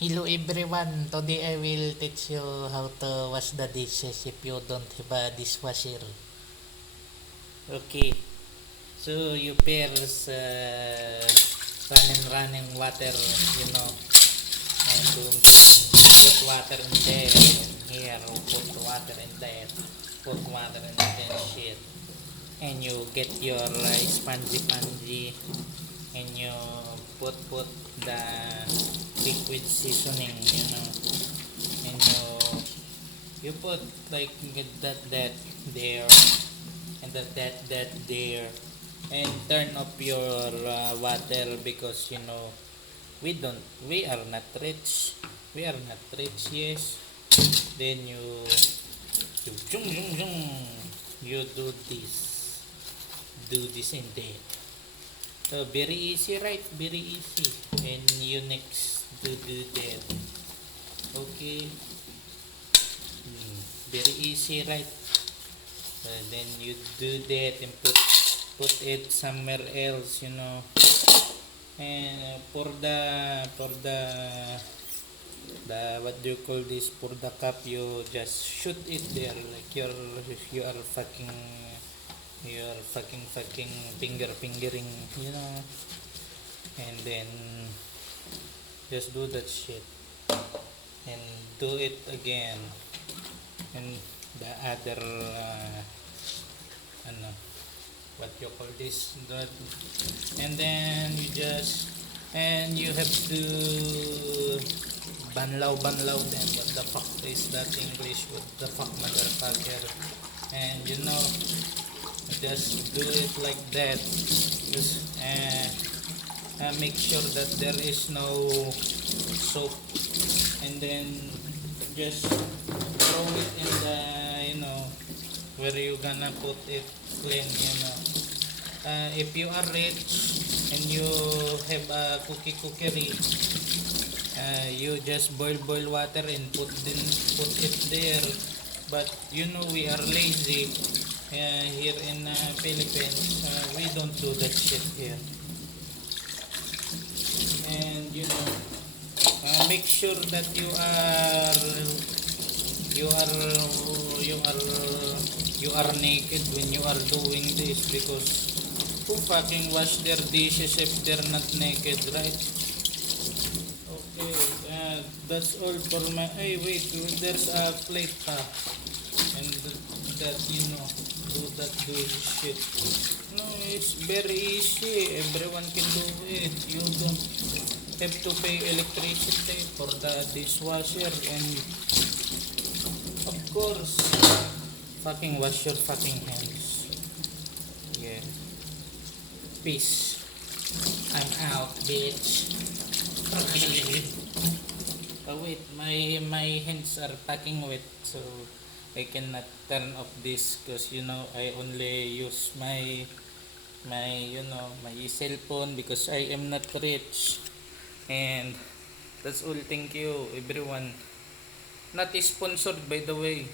Hello everyone, today I will teach you how to wash the dishes if you don't have a dishwasher. Okay, so you pairs running water, and put water in there, here, put water in there, put water in that shit. And you get your spongy and you put the liquid seasoning, and you put like that there, and that there, and turn up your water, because we are not rich, yes. Then you you do this and that. So very easy, right? Very easy. And you next do that. Okay. Very easy, right? Then you do that and put it somewhere else, And for the what do you call this? For the cup, you just shoot it there like you are fucking fingering, and then just do that shit and do it again, and the other ano, what you call this, that, and then you have to banlaw then. What the fuck is that English? What the fuck, motherfucker? And just do it like that. Just make sure that there is no soap, and then just throw it in the, where you gonna put it clean. If you are rich and you have a cookery, you just boil water and put it there. But we are lazy here in Philippines. We don't do that shit here. And make sure that you are naked when you are doing this, because who fucking wash their dishes if they're not naked, right? Okay, that's all for my. Hey, wait, there's a plate pa, and that do shit. No, it's very easy. Everyone can do it. You don't have to pay electricity for the dishwasher, and of course, fucking wash your fucking hands. Yeah. Peace. I'm out, bitch. Oh wait, my hands are packing wet, so I cannot turn off this, because I only use my cell phone, because I am not rich. And that's all. Thank you everyone. Not sponsored, by the way.